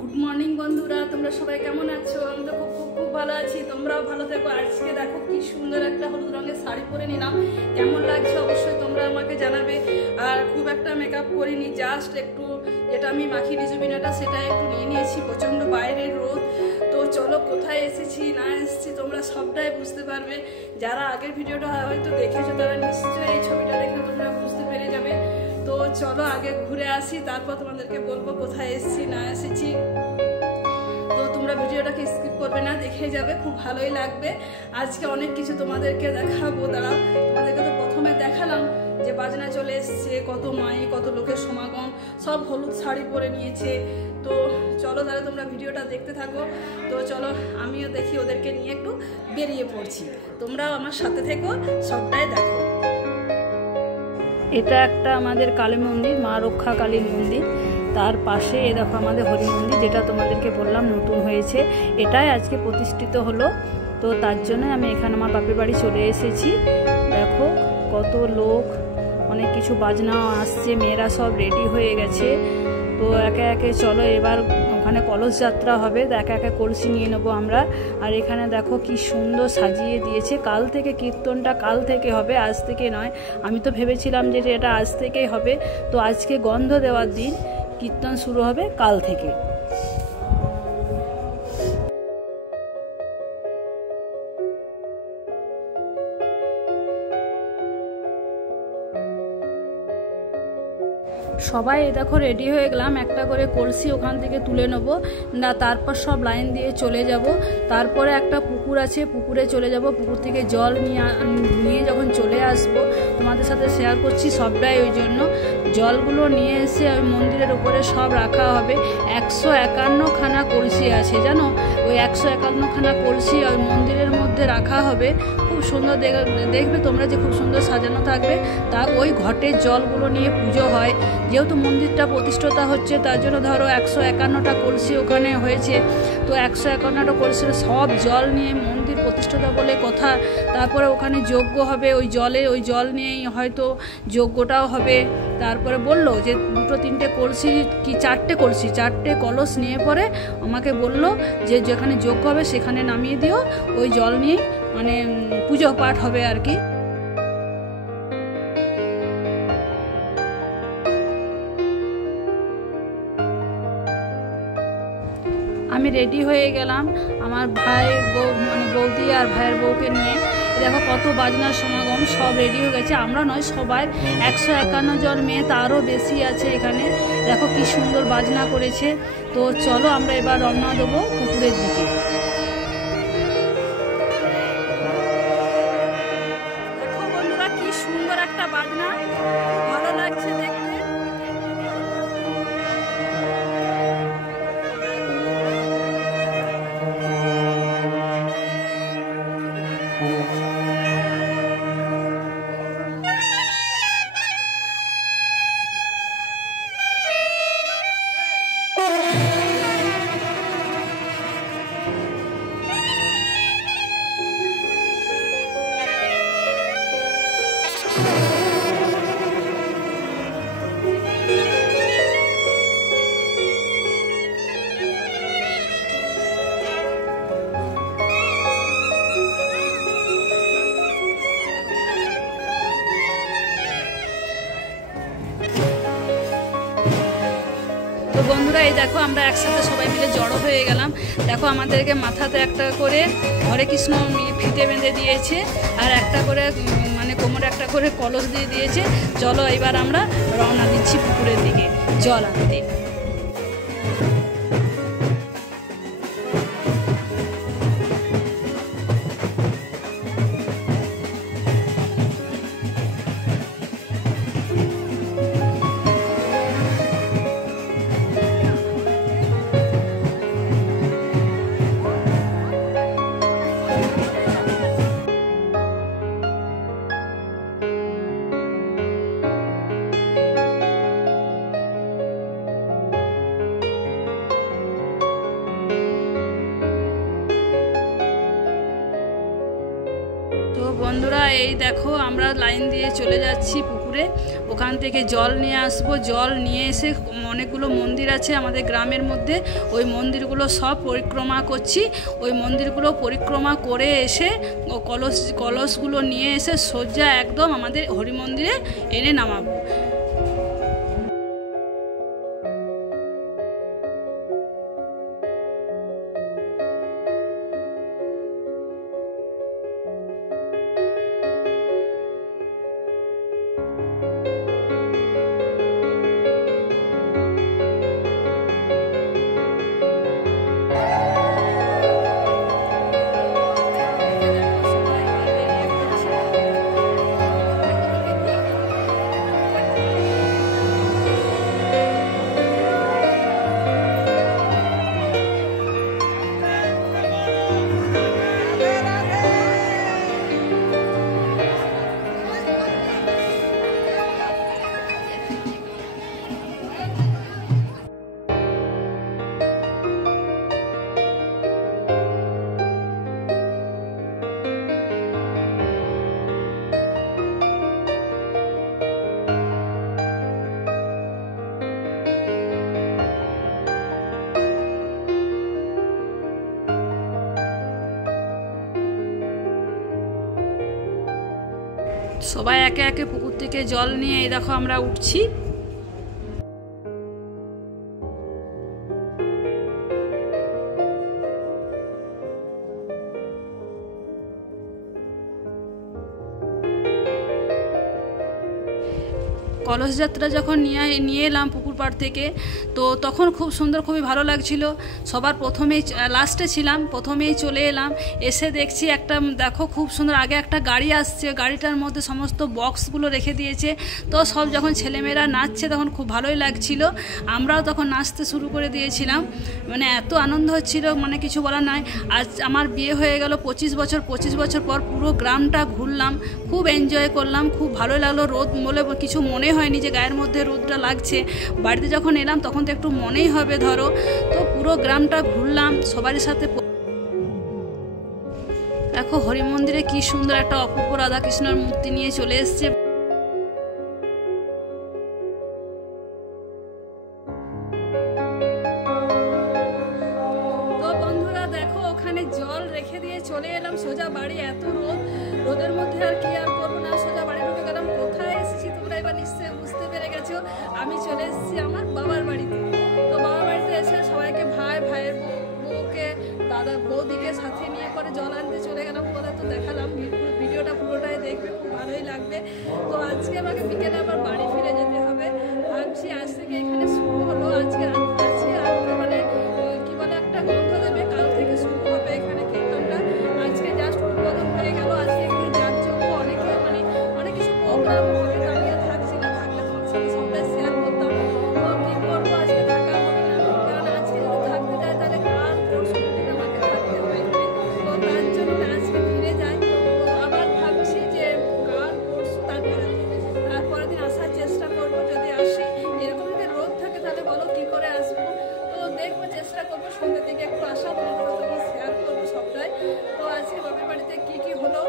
Good morning বন্ধুরা, তোমরা সবাই কেমন আছো? আমি তো খুব খুব খুব ভালো আছি, তোমরাও ভালো থেকো। আজকে দেখো কি সুন্দর একটা হলুদ রঙের শাড়ি পরে নিলাম, কেমন লাগছে অবশ্যই তোমরা আমাকে জানাবে। আর খুব একটা মেকআপ করিনি, জাস্ট একটু যেটা আমি মাখি রিজুবিনাটা সেটা একটু নিয়ে নিয়েছি। প্রচণ্ড বাইরের রোদ, তো চলো কোথায় এসেছি না এসেছি তোমরা সবটাই বুঝতে পারবে। যারা আগের ভিডিওটা হয়তো দেখেছো তারা নিশ্চয়ই এই ছবিটা দেখে তোমরা বুঝতে পেরে যাবে। তো চলো আগে ঘুরে আসি, তারপর তোমাদেরকে বলবো কোথায় এসেছি না এসেছি। তো তোমরা ভিডিওটাকে স্কিপ করবে না, দেখে যাবে, খুব ভালোই লাগবে। আজকে অনেক কিছু তোমাদেরকে দেখাবো। দাঁড়াও, তোমাদেরকে তো প্রথমে দেখালাম যে বাজনা চলে এসছে, কত মাই কত লোকের সমাগম, সব হলুদ শাড়ি পরে নিয়েছে। তো চলো তাহলে তোমরা ভিডিওটা দেখতে থাকো। তো চলো আমিও দেখি, ওদেরকে নিয়ে একটু বেরিয়ে পড়ছি, তোমরাও আমার সাথে থেকো, সবটাই দেখো। এটা একটা আমাদের কালী মন্দির, মা রক্ষা কালী মন্দির। তার পাশে এ দেখো আমাদের হরি মন্দির, যেটা তোমাদেরকে বললাম নতুন হয়েছে, এটাই আজকে প্রতিষ্ঠিত হলো। তো তার জন্য আমি এখানে আমার বাপের বাড়ি চলে এসেছি। দেখো কত লোক, অনেক কিছু বাজনাও আসছে, মেয়েরা সব রেডি হয়ে গেছে। তো একে একে চলো, এবার ওখানে কলস যাত্রা হবে, তো একে একে কলসি নিয়ে নেবো আমরা। আর এখানে দেখো কি সুন্দর সাজিয়ে দিয়েছে। কাল থেকে কীর্তনটা, কাল থেকে হবে, আজ থেকে নয়। আমি তো ভেবেছিলাম যে এটা আজ থেকেই হবে, তো আজকে গন্ধ দেওয়ার দিন, কীর্তন শুরু হবে কাল থেকে। সবাই দেখো রেডি হয়ে গেলাম, একটা করে কলসি ওখান থেকে তুলে নেবো না, তারপর সব লাইন দিয়ে চলে যাব। তারপরে একটা পুকুর আছে, পুকুরে চলে যাব। পুকুর থেকে জল নিয়ে যখন চলে আসব তোমাদের সাথে শেয়ার করছি সবটাই। ওই জন্য জলগুলো নিয়ে এসে ওই মন্দিরের উপরে সব রাখা হবে। 151খানা কলসি আছে জানো, ওই 151খানা কলসি ওই মন্দিরের মধ্যে রাখা হবে। খুব সুন্দর দেখবে তোমরা যে খুব সুন্দর সাজানো থাকবে। তা ওই ঘটের জলগুলো নিয়ে পুজো হয়। যেহেতু মন্দিরটা প্রতিষ্ঠাতা হচ্ছে, তার জন্য ধরো 151টা কলসি ওখানে হয়েছে। তো 151টা কলসির সব জল নিয়ে মন্দির প্রতিষ্ঠাতা বলে কথা। তারপরে ওখানে যজ্ঞ হবে, ওই জল নিয়েই হয়তো যজ্ঞটাও হবে। তারপরে বললো যে 2-3টে কলসি কি 4টে কলস নিয়ে পরে আমাকে বলল যে যেখানে যজ্ঞ হবে সেখানে নামিয়ে দিও, ওই জল নিয়ে মানে পুজো পাঠ হবে আর কি। আমি রেডি হয়ে গেলাম আমার ভাই বৌদি আর ভাইয়ের বউকে নিয়ে। দেখো কত বাজনার সমাগম, সব রেডি হয়ে গেছে। আমরা নয়, সবাই 151 জন মেয়ে, তারও বেশি আছে এখানে। দেখো কি সুন্দর বাজনা করেছে। তো চলো আমরা এবার রওনা দেবো পুকুরের দিকে। দেখো বন্ধুরা কি সুন্দর একটা বাজনা, ভালো লাগছে দেখতে। তো বন্ধুরা এই দেখো আমরা একসাথে সবাই মিলে জড়ো হয়ে গেলাম। দেখো আমাদেরকে মাথাতে একটা করে হরে কৃষ্ণ ফিতে বেঁধে দিয়েছে, আর একটা করে মানে কোমরে একটা করে কলস দিয়ে দিয়েছে। চলো এবার আমরা রওনা দিচ্ছি পুকুরের দিকে জল আনতে। বন্ধুরা এই দেখো আমরা লাইন দিয়ে চলে যাচ্ছি পুকুর পুকুরে, ওখান থেকে জল নিয়ে আসবো। জল নিয়ে এসে অনেকগুলো মন্দির আছে আমাদের গ্রামের মধ্যে, ওই মন্দিরগুলো সব পরিক্রমা করছি। ওই মন্দিরগুলো পরিক্রমা করে এসে কলসগুলো নিয়ে এসে সোজা একদম আমাদের হরি মন্দিরে এনে নামাবো। সবাই একে একে পুকুর থেকে জল নিয়ে এই দেখো আমরা উঠছি। কলস যাত্রা যখন নিয়ে এলাম পুকুর পাড় থেকে, তো তখন খুব সুন্দর, খুবই ভালো লাগছিল। সবার প্রথমেই লাস্টে ছিলাম, প্রথমেই চলে এলাম। এসে দেখছি একটা দেখো খুব সুন্দর আগে একটা গাড়ি আসছে, গাড়িটার মধ্যে সমস্ত বক্সগুলো রেখে দিয়েছে। তো সব যখন ছেলেমেয়েরা নাচছে তখন খুব ভালোই লাগছিল, আমরাও তখন নাচতে শুরু করে দিয়েছিলাম। মানে এত আনন্দ হচ্ছিল, মানে কিছু বলার নয়। আজ আমার বিয়ে হয়ে গেল 25 বছর পর পুরো গ্রামটা ঘুরলাম, খুব এনজয় করলাম, খুব ভালো লাগলো। রোদ বলে কিছু মনে হয়নি যে গায়ের মধ্যে রোদটা লাগছে। বাড়িতে যখন এলাম তখন তো একটু মনেই হবে ধরো। তো পুরো গ্রামটা ঘুরলাম সবারই সাথে। দেখো হরি মন্দিরে কি সুন্দর একটা অপূর্ব রাধাকৃষ্ণের মূর্তি নিয়ে চলে এসছে। তো বন্ধুরা দেখো ওখানে জল রেখে দিয়ে চলে এলাম সোজা বাড়ি। এত রোদের মধ্যে আর কি আর করবো না, সোজা বাড়ি ঢুকে গেলাম। কোথায় এসেছি তোমরা এবার নিশ্চয়ই বুঝতে পেরে গেছো, আমি চলে এসেছি আমার বাবার বাড়িতে। তো বাবার বাড়িতে এসে সবাইকে ভাইয়ের বউকে বৌদিকে সাথে নিয়ে পরে জল আনতে চলে গেলাম। তোমাদের তো দেখালাম, ভিডিওটা পুরোটাই দেখবে, খুব ভালোই লাগবে। তো আজকে আমাকে বিকেলে আবার বাড়ি ফিরে যেতে হবে। ভাবছি আজ থেকে এখানে শুরু হলো, আজকে মানে কি বলে একটা গন্ধ দেবে, কাল থেকে শুরু হবে এখানে কীর্তনটা। আজকে জাস্ট উদ্বোধন হয়ে গেল। আজকে এখানে যাচ্ছেও অনেকে, মানে অনেক কিছু প্রোগ্রাম হবে। আমিও থাকছি না, থাকলে তোমার সাথে সবটাই শেয়ার করতাম। তো কী করবো, আজকে থাকা হবে না, কারণ আজকে যদি থাকতে যায় তাহলে কাল পরশু দিন আমাকে থাকতে হবে। তো তার জন্য আজকে ফিরে যাই। তো আবার ভাবছি যে কাল পরশু তারপরের দিন আসার চেষ্টা করবো। যদি আসি, এরকম যদি রোদ থাকে তাহলে বলো কী করে আসবো। তো দেখবো, চেষ্টা করবো সন্ধ্যের দিকে একটু আসা, তোমার শেয়ার করবো সবটাই। তো আজকে বাপের বাড়িতে কী হলো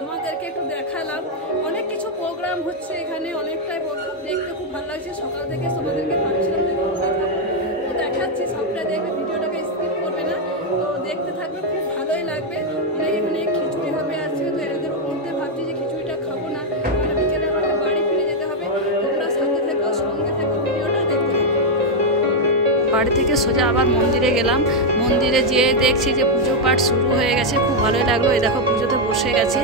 তোমাদেরকে একটু দেখালাম। অনেক কিছু প্রোগ্রাম হচ্ছে এখানে, অনেকটাই দেখতে খুব ভালো লাগছে। সকাল থেকে তোমাদেরকে ভাবছিলাম তো দেখাচ্ছি, সবটাই দেখবে, ভিডিওটাকে স্কিপ করবে না। তো দেখতে থাকবে, খুব ভালোই লাগবে। অনেক এখানে খিচুড়ি হবে আজকে। তো এদের মধ্যে ভাবছি যে খিচুড়িটা খাবো না, কারণ বিকেলে আমাকে বাড়ি ফিরে যেতে হবে। তোমরা সাথে থেকো, সঙ্গে থেকো, ভিডিওটা দেখতে থাকো। বাড়ি থেকে সোজা আবার মন্দিরে গেলাম। মন্দিরে যেয়ে দেখছি যে পুজো পাঠ শুরু হয়ে গেছে, খুব ভালোই লাগলো। এই দেখো পুজোতে বসে গেছে,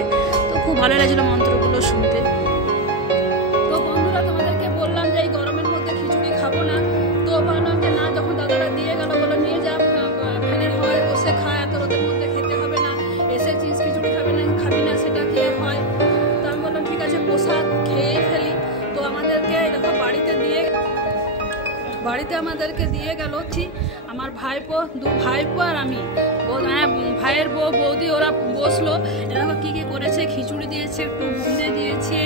তো খুব ভালো লাগছিল মন্ত্রগুলো শুনতে। তো বন্ধুরা তোমাদেরকে বললাম যে এই গরমের মধ্যে খিচুড়ি খাবো না। তো ভাবলাম যে না, যখন দাদারা দিয়ে গেল বলো নিয়ে যা, ফ্যানের হয় বসে খা, এত রোদের মধ্যে খেতে হবে না। এসেছিস খিচুড়ি খাবি না সেটা খেয়ে হয়। তো আমি বললাম ঠিক আছে প্রসাদ খেয়ে ফেলি। তো আমাদেরকে দেখো বাড়িতে আমাদেরকে দিয়ে গেল ঠিক আমার দু ভাইপো আর আমি। ভাইয়ের বৌদি ওরা বসলো। এরকম কী করেছে, খিচুড়ি দিয়েছে, একটু বুঁদে দিয়েছে,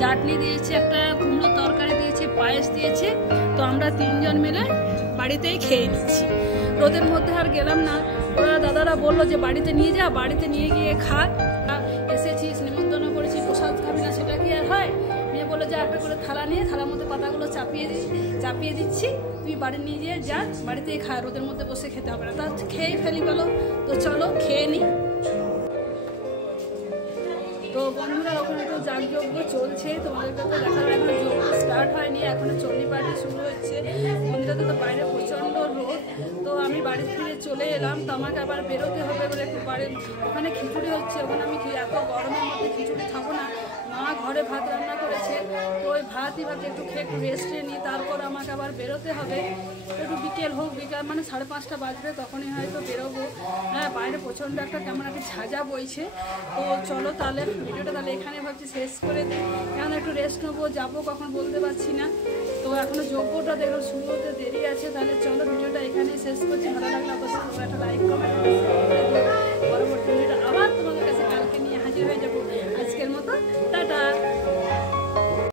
চাটনি দিয়েছে, একটা কুমড়ো তরকারি দিয়েছে, পায়েস দিয়েছে। তো আমরা 3 জন মিলে বাড়িতেই খেয়ে নিচ্ছি। রোদের মধ্যে আর গেলাম না। ওরা দাদারা বললো যে বাড়িতে নিয়ে যা, বাড়িতে নিয়ে গিয়ে খা, এসেছিস নিমন্ত্রণ করেছি, প্রসাদ খাবি না সেটা কি আর হয়। নিয়ে বললো চাপিয়ে দিচ্ছি, তুই বাড়ি নিয়ে যেয়ে যা, বাড়িতেই খা, রোদের মধ্যে বসে খেতে হবে না। তা খেয়েই ফেলি বলো, তো চলো খেয়ে নিই। তো বন্ধুরা ওখানে তো যাগযজ্ঞ চলছে, তোমাদেরকে তো দেখার, এখন যজ্ঞ স্টার্ট হয়নি, এখনো চণ্ডী পার্টি শুরু হচ্ছে। মন্দিরেতে তো বাইরে প্রচণ্ড রোদ। তো আমি বাড়ি ফিরে চলে এলাম, তো আমাকে আবার বেরোতে হবে বলে একটু ওখানে খিচুড়ি হচ্ছে, ওখানে আমি এত গরমের মধ্যে খিচুড়ি খাবো না। মা ঘরে ভাত রান্না করেছে, তো ওই ভাতই একটু খেয়ে একটু রেস্টে নিই, তারপর আমাকে আবার বেরোতে হবে। একটু বিকেল হোক, বিকাল মানে 5:30 বাজবে, তখনই হয়তো বেরোবো। হ্যাঁ, বাইরে প্রচণ্ড একটা কেমন একটা ঝাঁঝা বইছে। তো চলো তাহলে ভিডিওটা তাহলে এখানে ভাবছি শেষ করে দিই, কেন একটু রেস্ট নেবো, যাবো কখন বলতে পারছি না। তো এখনও যজ্ঞটা দেখো শুরু হতে দেরি আছে। তাহলে চলো ভিডিওটা এখানেই শেষ করছি। ভালো লাগলে অবশ্যই তোমরা একটা লাইক কমেন্ট পরবর্তী ভিডিওটা আবার তোমাদের কাছে কালকে নিয়ে হাজির হয়ে যাবো। আজকের মতো